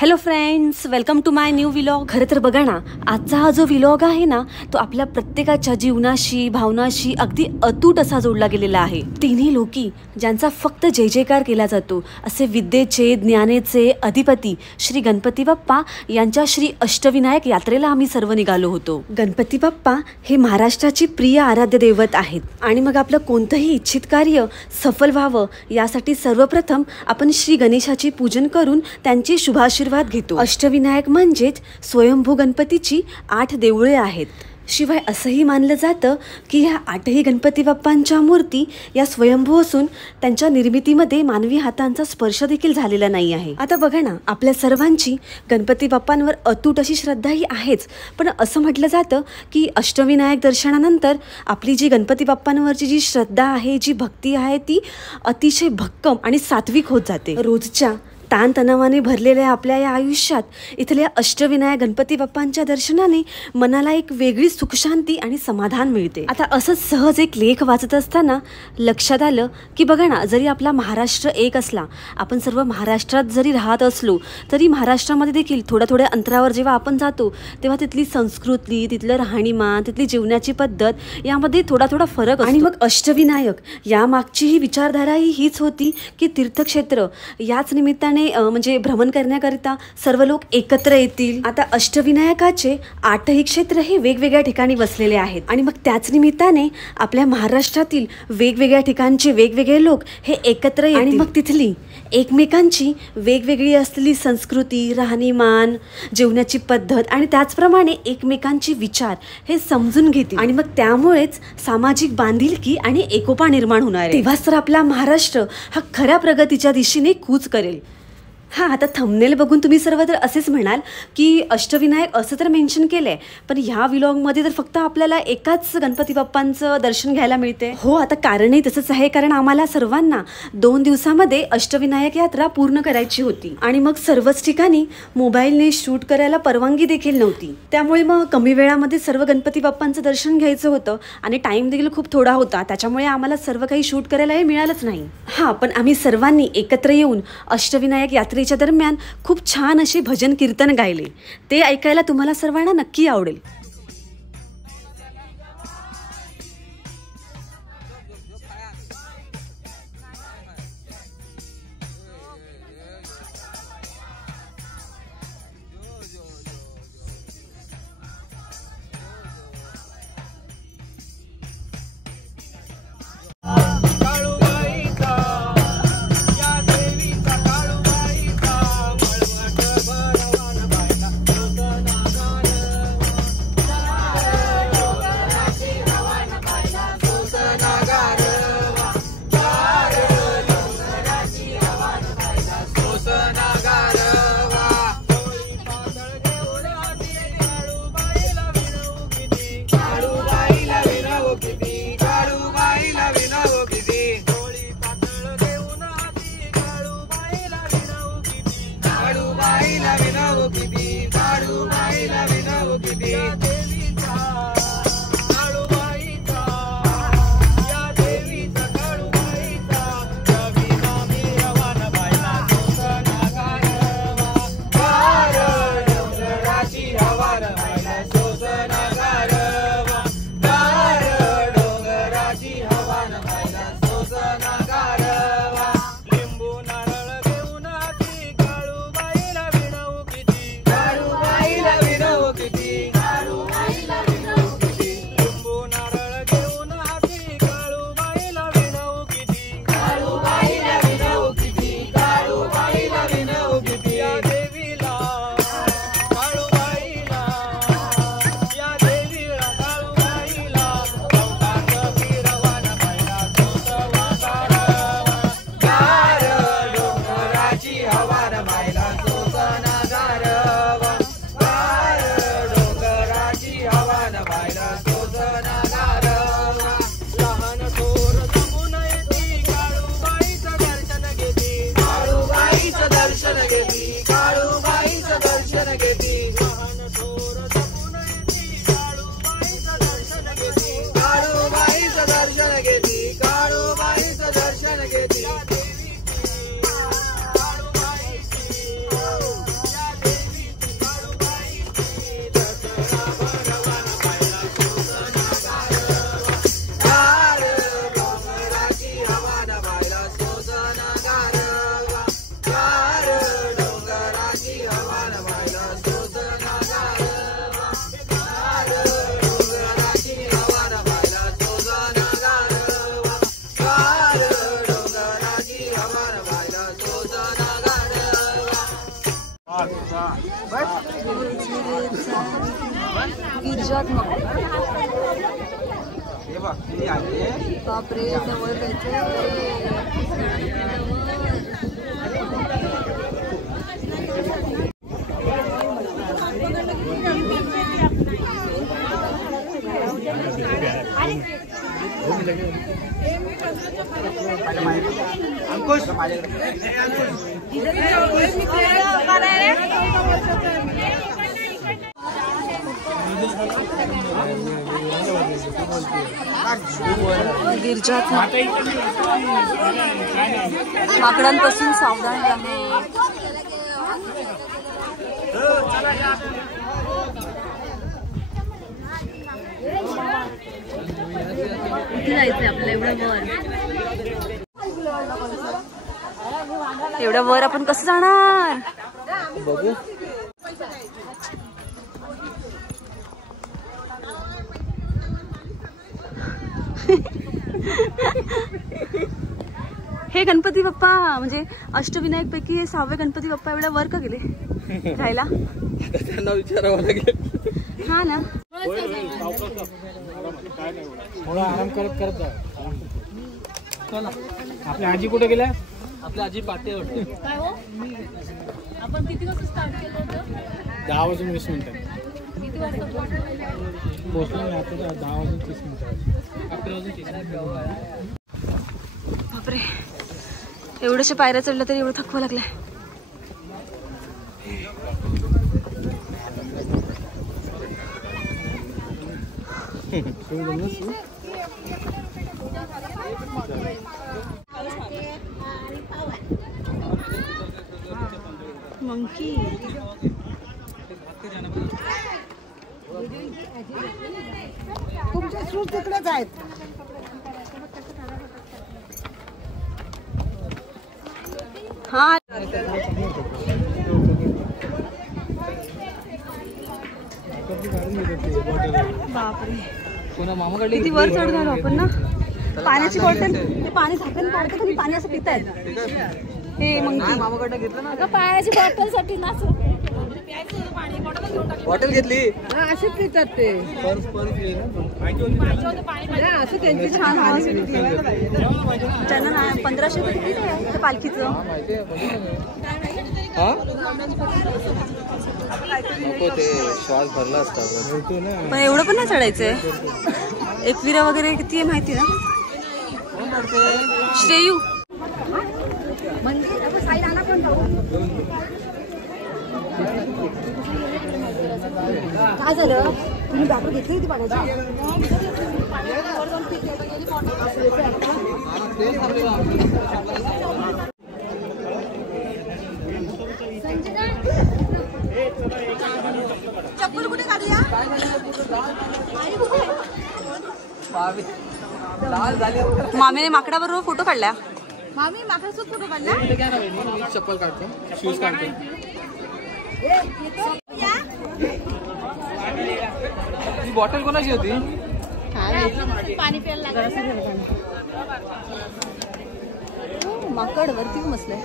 Hello friends, welcome to my new vlog. खरं तर बघा ना, आजचा हा जो व्लॉग आहे ना, तो आपल्या प्रत्येकाच्या जीवनाशी, भावनाशी अगदी अतूट असा जोडला गेलेला आहे। तिन्ही लोकी ज्यांचा फक्त जय जयकार केला जातो, असे विद्येचे, ज्ञानेचे अधिपती श्री गणपती बाप्पा यांच्या श्री अष्टविनायक यात्रेला आम्ही सर्व निघालो होतो। गणपती बाप्पा हे महाराष्ट्राची प्रिय आराध्य दैवत आहेत आणि मग आपलं कोणतंही इच्छित कार्य सफल व्हावं यासाठी सर्वप्रथम आपण श्री गणेशाची पूजन करून त्यांची शुभाशीर्वाद घेतो। अष्टविनायक म्हणजेच स्वयंभू गणपतीची 8 देवळे आहेत। शिवाय असंही मानलं जातं की ह्या 8ही गणपती बाप्पांच्या मूर्ती या स्वयंभू असून त्यांच्या निर्मितीमध्ये मानवी हातांचा स्पर्श देखील झालेला नाही आहे। आता बघा ना, आपल्या सर्वांची गणपती बाप्पांवर अतूट अशी श्रद्धाही आहेच, पण असं म्हटलं जातं की अष्टविनायक दर्शनानंतर आपली जी गणपती बाप्पांवरची जी श्रद्धा आहे, जी भक्ती आहे, ती अतिशय भक्कम आणि सात्विक होत जाते। रोजच्या ताणतणावाने भरलेल्या आपल्या या आयुष्यात इथल्या अष्टविनायक गणपती बाप्पांच्या दर्शनाने मनाला एक वेगळी सुखशांती आणि समाधान मिळते। आता असंच सहज एक लेख वाचत असताना लक्षात आलं की बघा ना, जरी आपला महाराष्ट्र एक असला, आपण सर्व महाराष्ट्रात जरी राहत असलो, तरी महाराष्ट्रामध्ये देखील थोड्या अंतरावर जेव्हा आपण जातो तेव्हा तिथली संस्कृती, तिथलं राहणीमान, तिथली जीवनाची पद्धत यामध्ये थोडा फरक असतो। आणि मग अष्टविनायक या मागची ही विचारधाराही हीच होती की तीर्थक्षेत्र याच निमित्ताने म्हणजे भ्रमण करण्याकरिता सर्व लोक एकत्र येतील। आता अष्टविनायकाचे 8ही क्षेत्र हे वेगवेगळ्या ठिकाणी वसलेले आहेत आणि मग त्याच निमित्ताने आपल्या महाराष्ट्रातील वेगवेगळ्या ठिकाणचे वेगवेगळे लोक हे एकत्र येतील आणि मग तिथली एकमेकांची वेगवेगळी असलेली संस्कृती, राहणीमान, जेवणाची पद्धत आणि त्याचप्रमाणे एकमेकांचे विचार हे समजून घेतील आणि मग त्यामुळेच सामाजिक बांधिलकी आणि एकोपा निर्माण होणार आहे। तेव्हाच तर आपला महाराष्ट्र हा खऱ्या प्रगतीच्या दिशेने कूच करेल। हां, आता थंबनेल बघून तुम्ही सर्व तर असेच म्हणाल की अष्टविनायक असं तर मेन्शन केलंय, पण ह्या व्लॉगमध्ये तर फक्त आपल्याला एकाच गणपती बाप्पांचं दर्शन घ्यायला मिळते। हो, आता कारणही तसंच आहे, कारण आम्हाला सर्वांना 2 दिवसामध्ये अष्टविनायक यात्रा पूर्ण करायची होती आणि मग सर्वच ठिकाणी मोबाईलने शूट करायला परवानगी देखील नव्हती। त्यामुळे मग कमी वेळामध्ये सर्व गणपती बाप्पांचं दर्शन घ्यायचं होतं आणि टाइम देखील खूप थोडा होता, त्याच्यामुळे आम्हाला सर्व काही शूट करायलाही मिळालंच नाही। हां, पण आम्ही सर्वांनी एकत्र येऊन अष्टविनायक यात्रेच्या दरम्यान खूप छान असे भजन कीर्तन गायले। ते ऐकायला तुम्हाला सर्वांना नक्की आवडेल। गिरजात्मक. बापरे वर अंकुश गिरजात्मक. माकडांपासून सावधान राहा. किती जायचंय आपल्याला एवढ्या वर आपण कसं जाणार. बघू. हे गणपती बाप्पा म्हणजे अष्टविनायक पैकी हे 6वे गणपती बाप्पा एवढ्या वर का गेले राहायला. त्यांना विचारावं लागेल. हा ना. थोडा आराम करत करत जा. आपल्या आजी कुठे गेल्या. आपल्या आजी पाठी वाटते. आपण किती वाजता स्टार्ट केलं होतं. 10 वाजून 20 मिनिटं. किती वाजता पोहोचलो मी आता 10 वाजून 30 मिनिटं. 11 वाजून 30 मिनिटं. बापरे एवढ्याशा पायऱ्या चढल्या तरी एवढं थकवा लागलाय. मंकी. तुमचे शूज तिकडेच आहेत. हा बापरे किती वर चढ झालो आपण ना. पाण्याची बॉटल ते पाणी झाकण काढतात आणि पाणी असं पितायत. हे मंकी. मामाकडनं घेतलं ना. पाण्याची बॉटल साठी ना बॉटल घेतली. असेच पितात ते. असं त्यांची छान आवाज त्यांना ना 1500 रुपये किती पालखीचं. नको ते श्वास भरला असता. पण एवढं पण नाही चढायचंय. एकविरा वगैरे किती आहे माहिती ना. श्रेयू काय झालं. तुम्ही बॅटरी घेतली होती पाण्याची. चप्पल कुठे काढूया. मामीने माकडाबरोबर फोटो काढला. मामी माकडासोबत फोटो काढला. चप्पल काढतो. शूज काढतो. ही बॉटल कोणाची होती. पाणी प्यायला लागलं. माकड वरती बसलंय.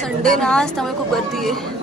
संडे ना आज त्यामुळे खूप गर्दी आहे.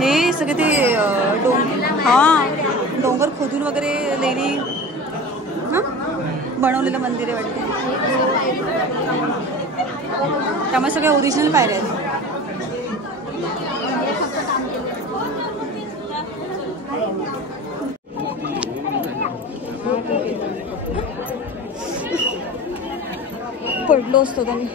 हे सगळे ते डोंगर खोदून वगैरे लेणी बनवलेलं मंदिर आहे वाटते. त्यामुळे सगळ्या ओरिजिनल पायऱ्या आहेत. पडलो असतो का मी.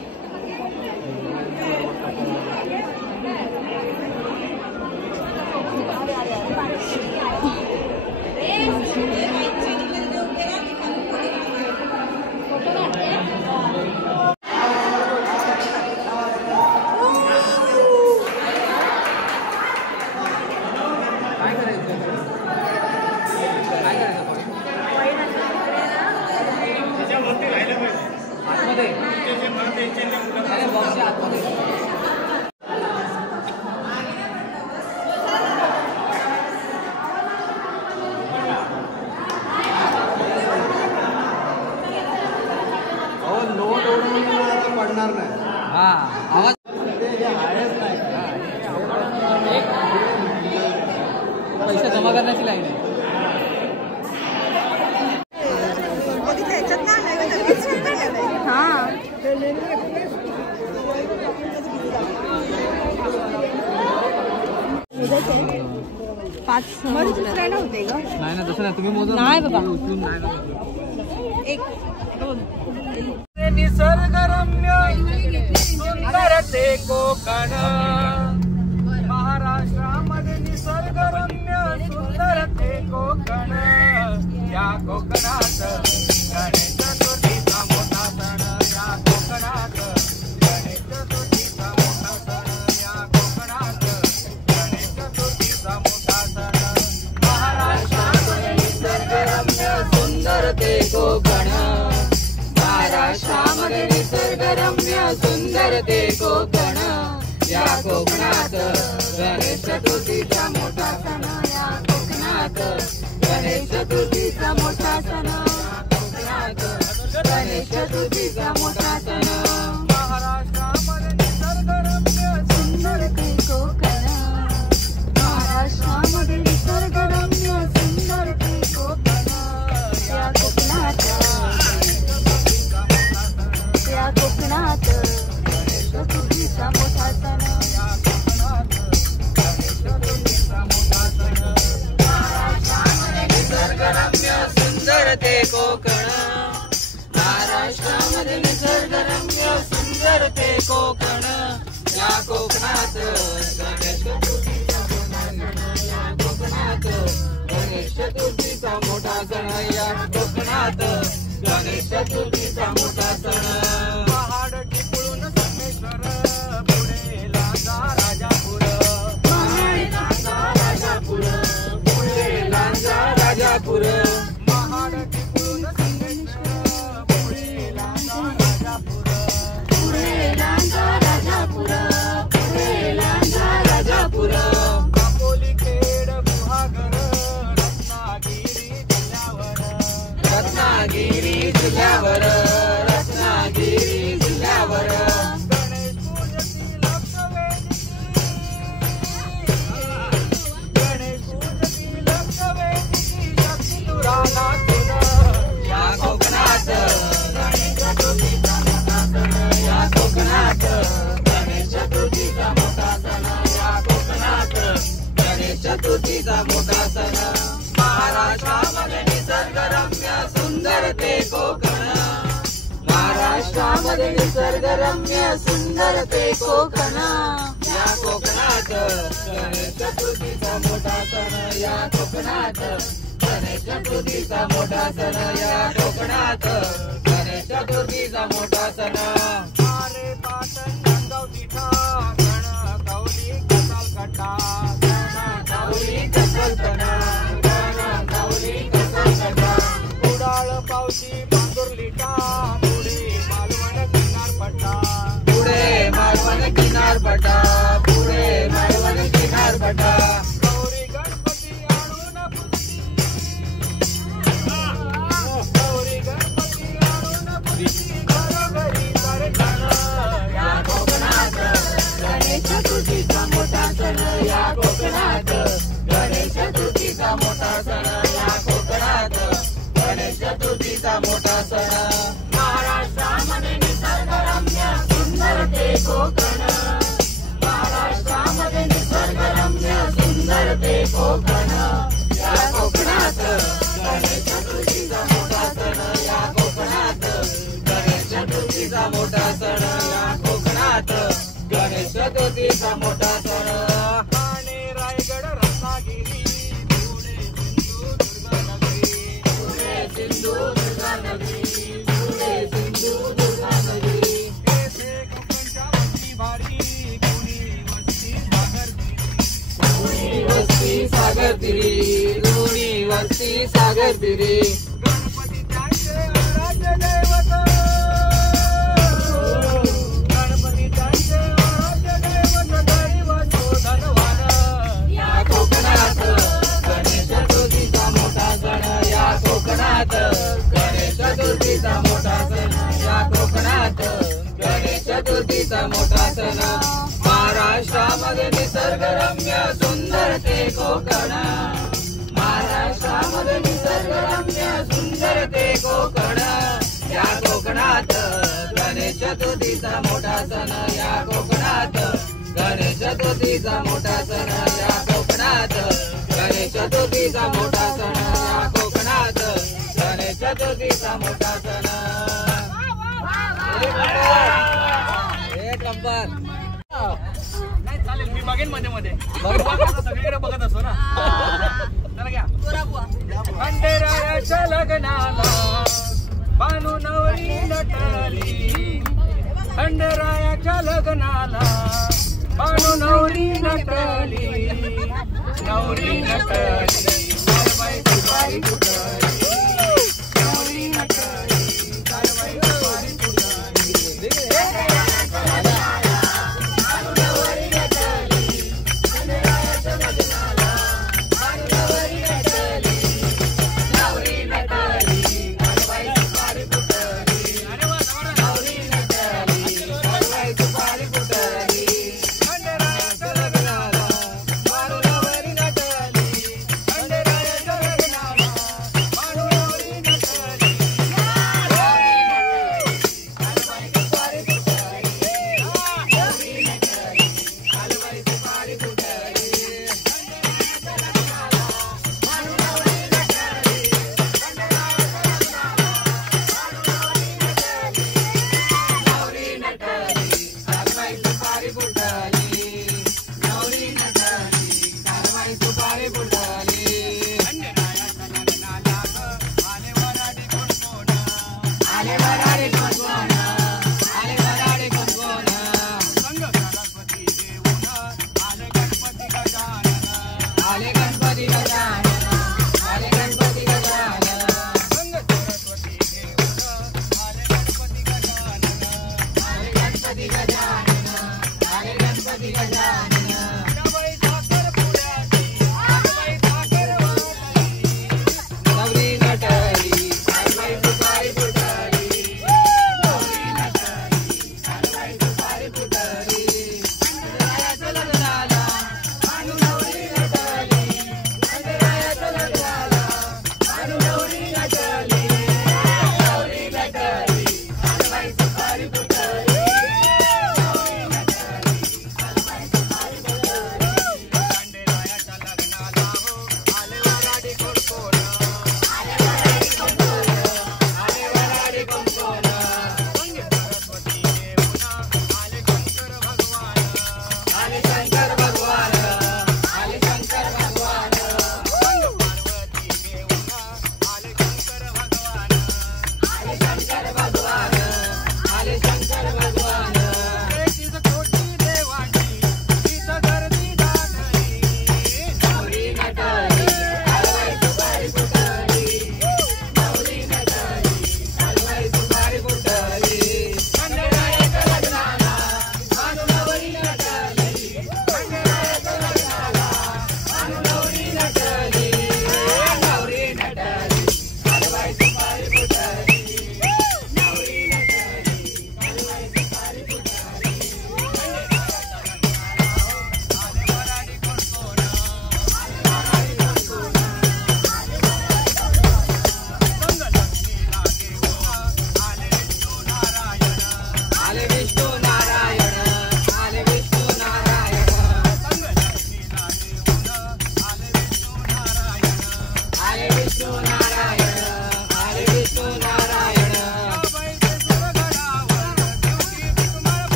पैसे जमा करण्याची लाईन आहे. पाच नव्हते ग. नाही ना तसं नाही तुम्ही मोजा. नाही बाबा. एक निसर्गरम्य सुंदर ते कोकण महाराष्ट्रामध्ये निसर्गरम्य सुंदर ते कोकण या कोकणात गणेश चतुर्थीचा मोठा सण या कोकणात गणेश चतुर्थीचा मोठा सण या कोकणात गणेश चतुर्थीचा मोठा सण महाराष्ट्रामध्ये निसर्गरम्य सुंदर ते कोकण महाराष्ट्रामध्ये निसर्गरम्य सुंदर ते कोकण या कोकणात गणेश चतुर्थीचा मोठा सण या कोकणात गणेश चतुर्थीचा मोठा सण कोकणात गणेश चतुर्थीचा मोठा सण महाराष्ट्रामध्ये निसर्गरम्य सुंदर ते कोकण महाराष्ट्रामध्ये सुंदर ते कोकण, या कोकणात गणेश चतुर्थीचा मोठा सण, या कोकणात गणेश चतुर्थीचा मोठा सण. पहाड टिपळून संगमेश्वर, पुढे लांजा राजापूर, महाड लांजा राजापूर, पुढे लांजा राजापूर. महाड टिपळून संगमेश्वर, पुढे लांजा राजापूर, पुढे लांजा राजापूर, पुढे लांजा राजापूर. अकोली खेड गुहागर, रत्नागिरी जिल्ह्यावर, रत्नागिरी जिल्ह्यावर. गणेश पूजती लक्षवेदिकी शक्ती दुराला तुन, या कोकणात गणेश चतुर्थीचा मोठा सण, या कोकणात गणेश चतुर्थीचा मोठा सण, या कोकणात गणेश चतुर्थीचा मोठा सण. महाराष्ट्रामध्ये निसर्गरम्य सुंदर ते कोकण, महाराष्ट्रामध्ये निसर्गरम्य सुंदर ते कोकण, या कोकणात गणेश चतुर्थीचा मोठा सण, या कोकणात गणेश चतुर्थीचा मोठा सण, या कोकणात गणेश चतुर्थीचा मोठा सण. अरे पाटण नांदगाव तिठा, कणकवली कसालकट्टा, कणकवली कसालकट्टा, कुडाळ पावशी मांजुर्लिटा, पुढे मालवण किनारपट्टा, पुढे मालवण किनारपट्टा, पुढे मालवण किनारपट्टा. गौरी गणपती आणून पुजती, गौरी गणपती आणून पुजती, घरोघरी दर्शन, या कोकणात गणेश चतुर्थीचा मोठा सण, या कोकणात गणेश चतुर्थीचा मोठा सण, या कोकणात गणेश चतुर्थीचा मोठा सण. महाराष्ट्रामध्ये निसर्गरम्य सुंदर ते कोकण, महाराष्ट्रामध्ये निसर्गरम्य सुंदर ते कोकण, या कोकणात गणेश चतुर्थीचा मोठा सण, या कोकणात गणेश चतुर्थीचा मोठा सण, या कोकणात गणेश चतुर्थीचा मोठा सण. ठाणे रायगड रत्नागिरी, सिंधुदुर्गा नगरी, पुढे सिंधुदुर्गा नगरी. येथे कोकणच्या वस्ती भारी, कुणी वस्ती सागर तिरी, कुणी वस्ती सागर तिरी, कुणी वस्ती सागर तिरी. गणपती त्यांचे आराध्य दैवत, गणपती त्यांचे आराध्य दैवत, दैव धनवान, या कोकणात गणेश चतुर्थीचा मोठा सण, या कोकणात गणेश चतुर्थीचा मोठा सण, या कोकणात गणेश चतुर्थीचा मोठा सण. महाराष्ट्रामध्ये निसर्गरम्य सुंदर ते कोकण, महाराष्ट्रामध्ये निसर्गरम्य सुंदर ते कोकण, या कोकणात गणेश चतुर्थीचा मोठा सण, या कोकणात गणेश चतुर्थीचा मोठा सण, या कोकणात गणेश चतुर्थीचा मोठा सण, या कोकणात गणेश चतुर्थीचा मोठा सण. एक नंबर. नाही चालेल, मी बघेन मध्ये मध्ये, सगळीकडे बघत असतो ना. चला घ्या. खंडेरायाच्या लग्नाला बानू नवरी नटली, खंडेरायाच्या लग्नाला बानू नवरी नटली, नवरी नटली, कारवाई सुपारी फुटली, नवरी नटली, कारवाई सुपारी फुटली. बानू नवरी नटली, खंडेरायाच्या लग्नाला बानू नवरी नटली, नवरी नटली, कारवाई सुपारी फुटली, नवरी नटली, कारवाई सुपारी फुटली. खंडेरायाच्या लग्नाला बानू नवरी नटली,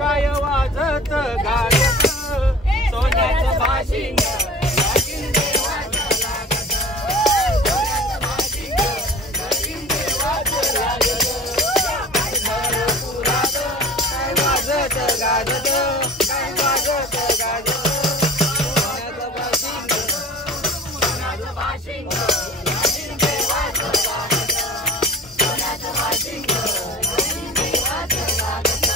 काय वाजत गाजत सोन्याचं बाशिंग लगीन देवाचं लागत. सोन्याचं बाशिंग लगीन देवाचं लागत. भरपुरात काय वाजत गाजत काय वाजत गाजत सोन्याचं बाशिंग सोन्याचं बाशिंग लगीन देवाचं लागत. सोन्याचं बाशिंग लगीन देवाचं लागत.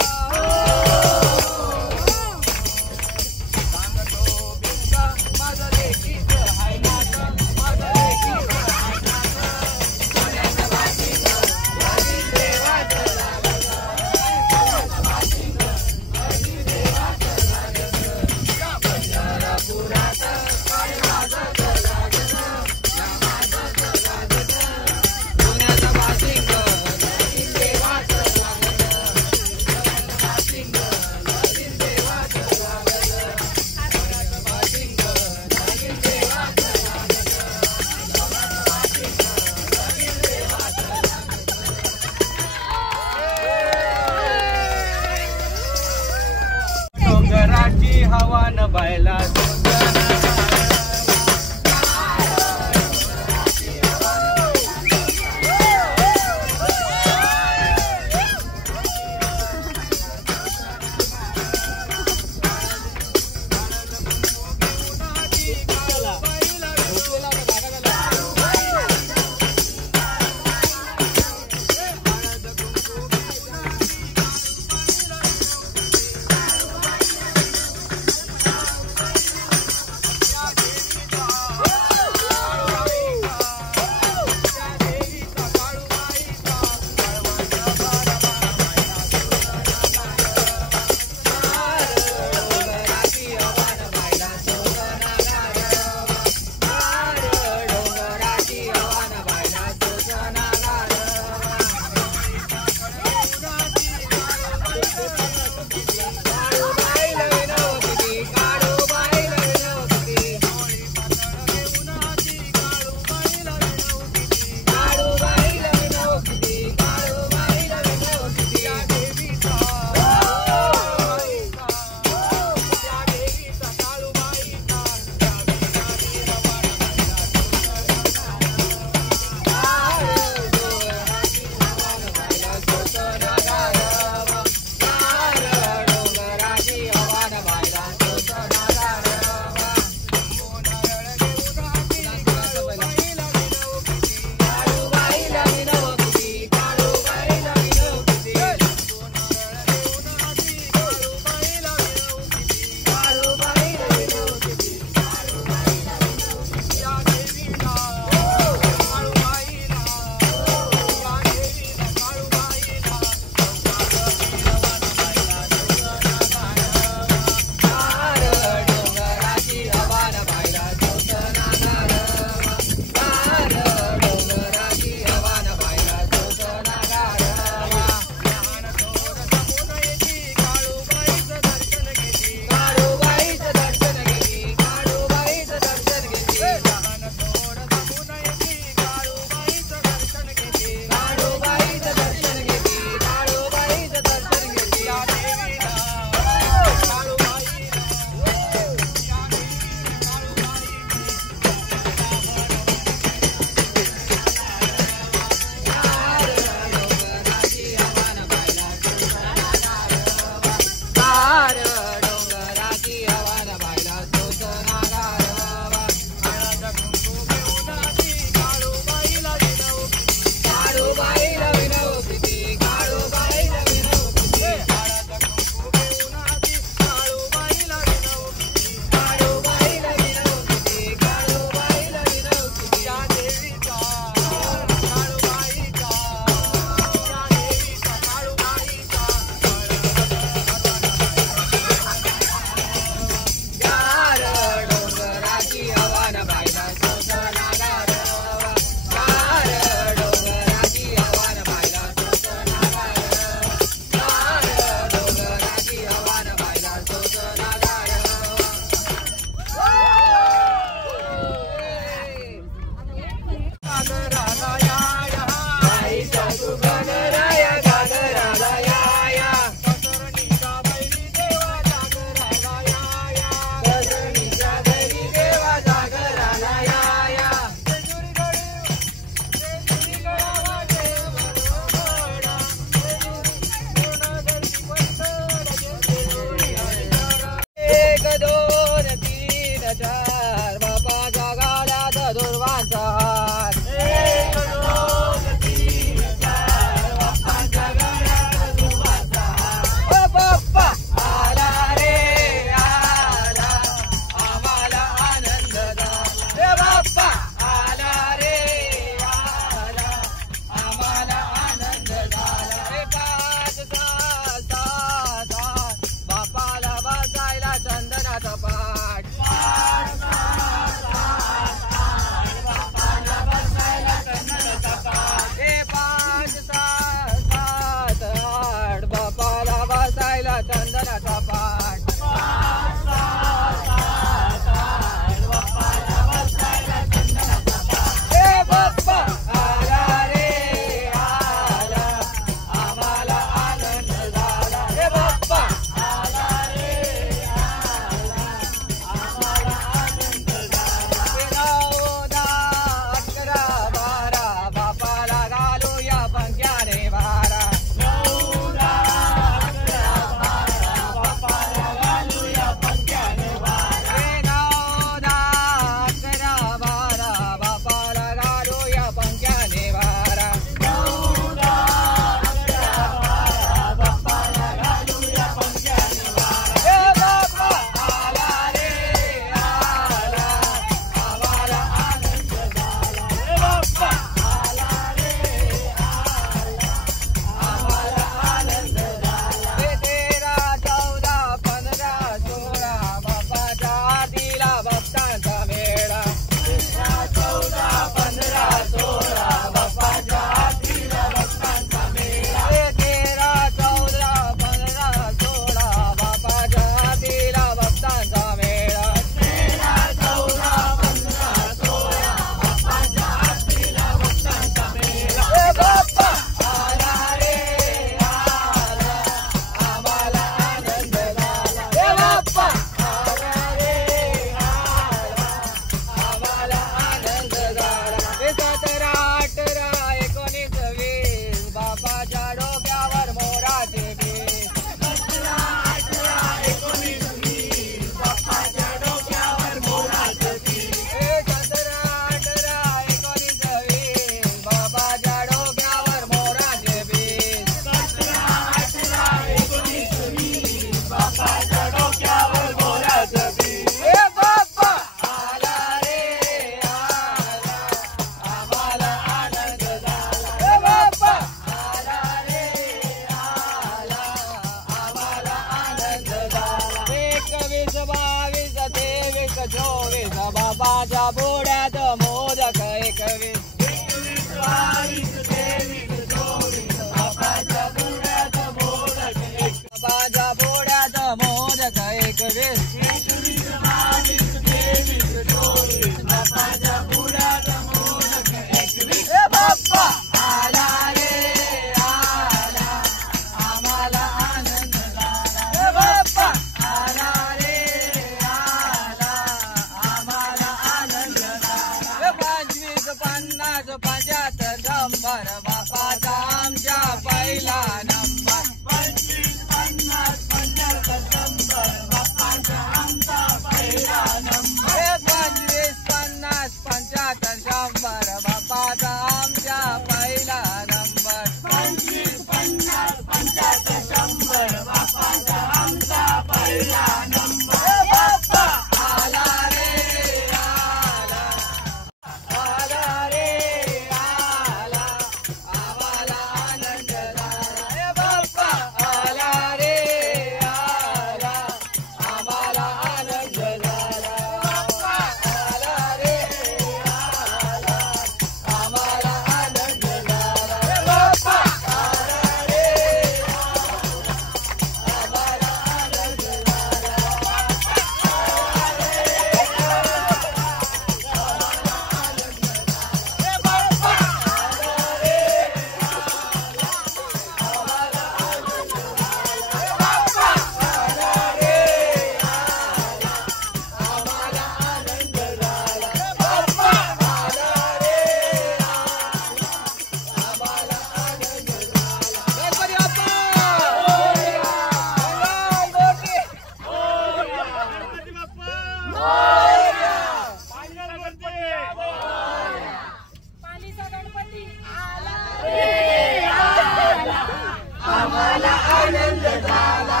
आम्हाला आनंद झाला.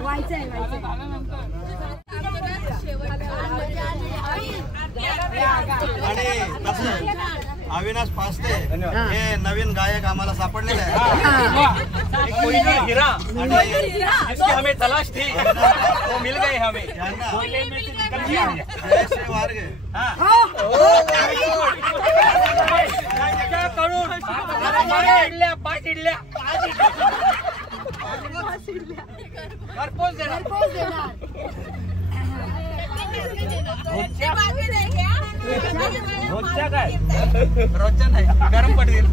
व्हायचंय आणि तसं अविनाश फास्ते हे नवीन गायक आम्हाला सापडलेले आहे. हीरा जिसकी हमें तलाश थी वो मिल गए हमें. जयश्री वारगे क्या करू पाच इडल्या घरपोच देणार. रोजच्या काय रोजच्या नाही गरम पडतील.